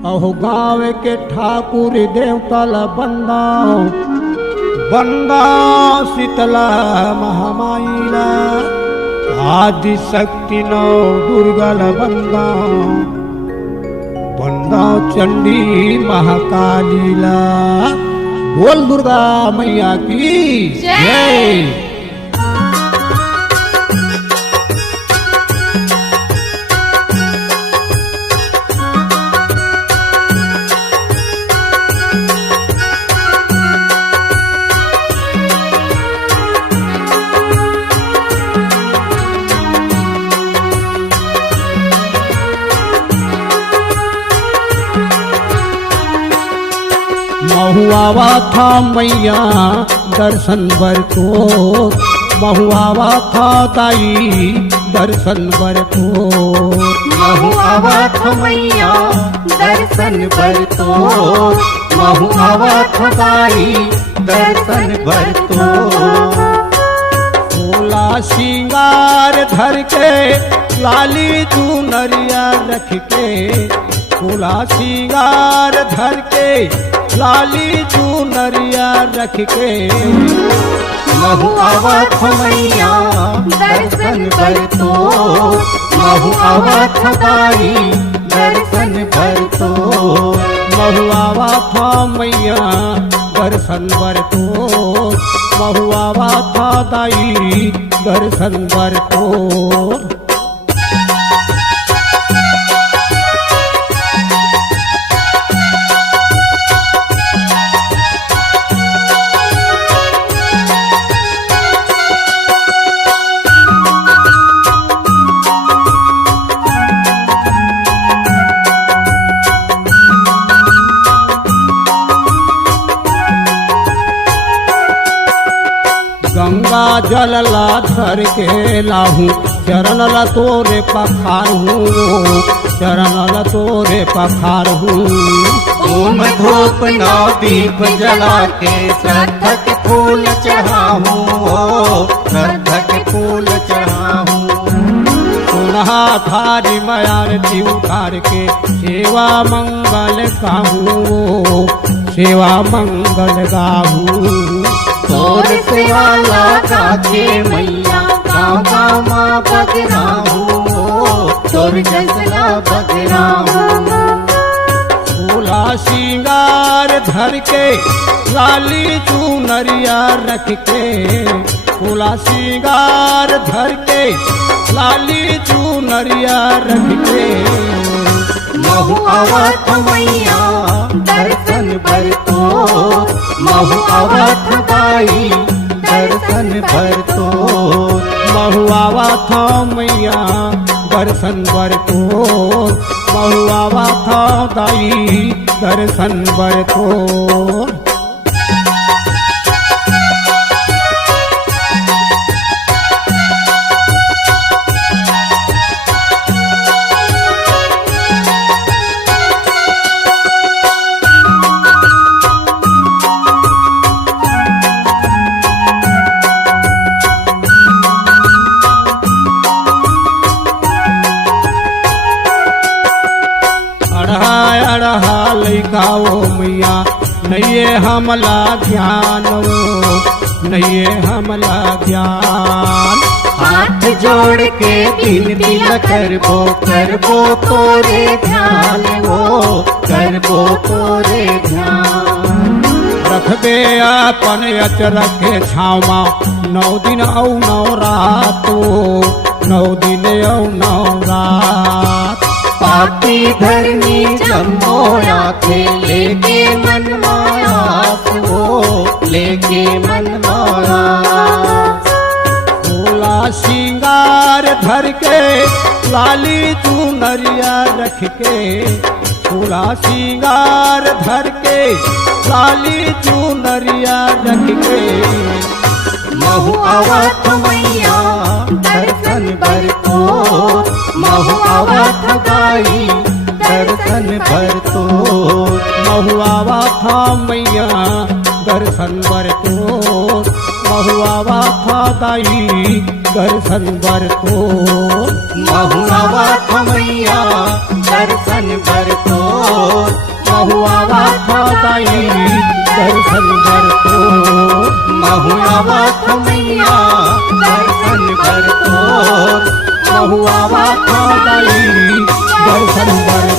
अहो गाँव के ठाकुर देवतल बंदा बंदा शीतला महामाईला आदि शक्ति नौ दुर्गल बंदा बंदा चंडी महाकालीला। बोल दुर्गा मैया की जय। महुआवा था मैया दर्शन बर को, महुआवा था ताई दर्शन बर को। महुआवा था मैया दर्शन बर तो, महुआवा था ताई दर्शन बर तो। फूला श्रृंगार धर के लाली चुनरिया रख के, फूला श्रृंगार धर के लाली चुनरिया रख के। महुआवा था मैया दर्शन बर तो, महुआवा था ताई दर्शन बर तो। महुआवा था मैया दर्शन बर तो, महुआवा था ताई दर्शन बर तो। गंगा जल ला धर के लाहूं, चरण ला तोरे पखारू, चरण ला तोरे पखारू। ओम धूप नौ दीप जला के श्रद्धा के फूल चढ़ाऊं, श्रद्धा के फूल चढ़ाऊं। सुनहा थारी आरती उतार के सेवा मंगल गाहूं, सेवा मंगल गाहूं। तोर सेवा लगा के मैया गाँव गाँव माँ बगराऊं, तोर जसला बगराऊं। फूला श्रृंगार धर के लाली चुनरिया रख के, फूला श्रृंगार धर के लाली चुनरिया रख के। महुआवा था मैया दर्शन बर तो, महुआवा था ताई दर्शन बर तो। महुआवा था मैया दर्शन बर तो, महुआवा था ताई दर्शन बर तो। अड़हा लैकाओ मैया नये हमला ज्ञान, नये हमला ज्ञान। हाथ जोड़ के विनती करबो करबो तोरे ध्यान, वो करबो तोरे ध्यान। रखबे अपन अचरख छावा नौ दिन औ नौ रात, नौ दिन औ नौ रात। पापी धर्मी जमोया थे लेके मन मायास, वो लेके मन मायास। फूला श्रृंगार धर के लाली चुनरिया रख के, फूला श्रृंगार धर के लाली चुनरिया रख के। महुआवा था मैया दर्शन बर तो, महुआवा था ताई दर्शन बर तो। महुआवा था मैया दर्शन बर तो, महुआवा था ताई दर्शन बर तो। महुआवा था मैया दर्शन बर तो। महुआवा थाई दर्शन भरतो महुआवा मैया दर्शन भरतो महुआवा थाई दर्शन भरतो